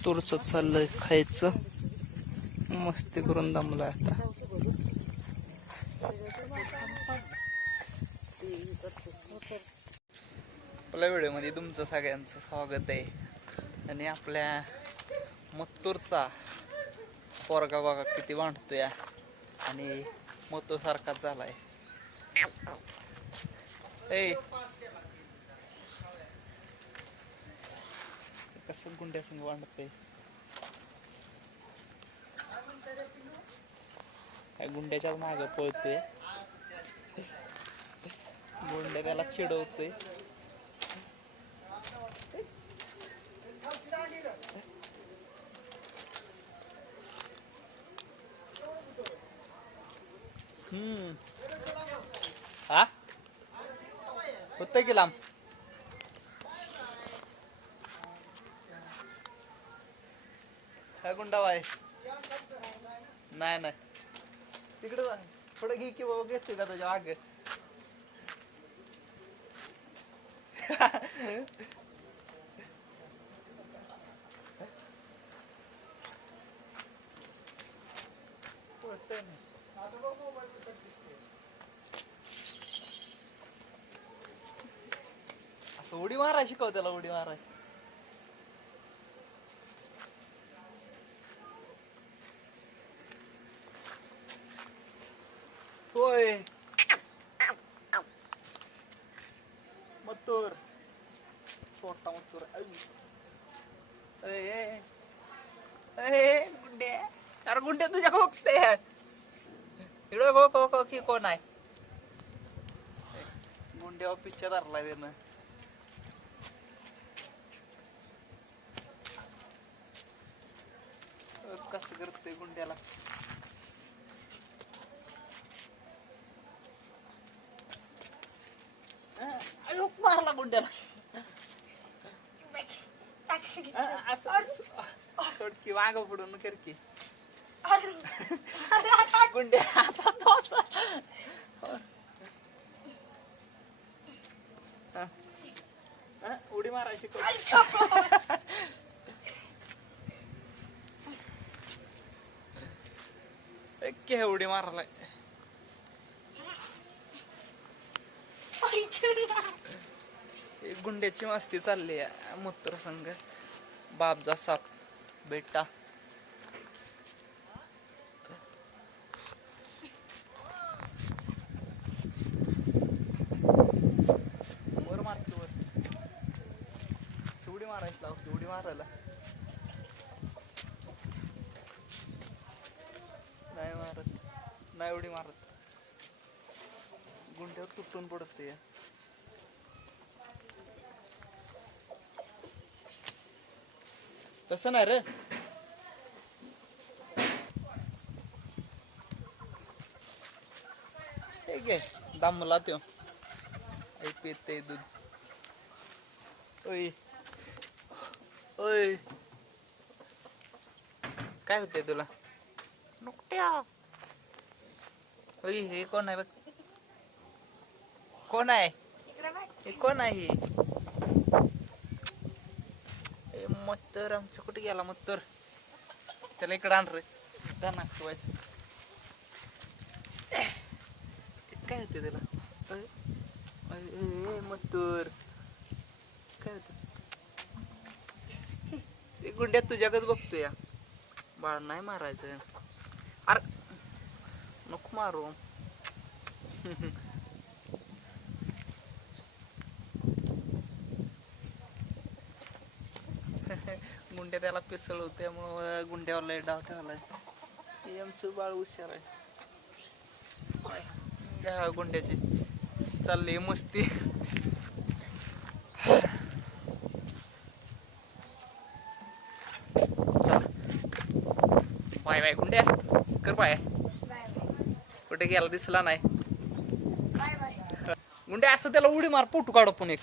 मत्तूरचं चाललंय खायचं. मस्ती करून दमलाय आता. आपल्या व्हिडिओमध्ये तुमचं सगळ्यांचं स्वागत आहे. आणि आपल्या मत्तूरचा पोरगा बघा किती वाढतोय आणि मतो सारखाच झालाय. ए असं गुंड्या संग वाढतंय गुंड्याच्याच गुंड्याच्या माग पळतोय. गुंड्या त्याला चिडवतोय. हम्म. हा होतंय की लांब? काय गुंडावा आहे नाही नाही. तिकडे जा. थोडं घे की बाबा घेतोय का तुझ्या आग असं उडी मारा शिकव हो त्याला? उडी मारा गुंड्या अरे गुंड्या तुझ्या बघते इकडे बघ बघ बघ की कोण आहे. गुंड्यावर पिक्चर धरलाय त्यानं. कसं करते गुंड्याला. मारला गुंड्याला. सोड की माग पडून कर की गुंड्या आता तो उडी मारा शिकव के उडी मारलाय एक गुंड्याची मस्ती चालली मूत्र संघ बापजा साप. बेटा. वर मारतो वर. उडी मारायची लावतो उडी मारायला. नाही मारत नाही एवढी मारत. गुंड्यावर तुटून पडत ते. तसं नाही रे. ठीक आहे दामला त्यो. आई पिते दूध. ओय. ओय. काय होते तुला? नुकट्या ओय हे कोण आहे बघ? कोण आहे? हे कोण आहे? ए मत्तर आमचं कुठे गेला मत्तर त्याला इकडं आण रे. का नागतो काय होते त्याला? अय, मत्तर. काय होत? गुंड्यात तुझ्याकडे बघतो या. बाळ नाही मारायचं. अरे नको मारू. गुंड्या त्याला पिसळ त्यामुळं गुंड्यावर लय डाव ठेवलाय. आमचं बाळ हुशार आहे. गुंड्याची. चालली मस्ती. चला. बाय बाय गुंड्या. कर बाय. कुठे गेला दिसला नाही. गुंड्या असं त्याला उडी मार पोटू काढू पण एक.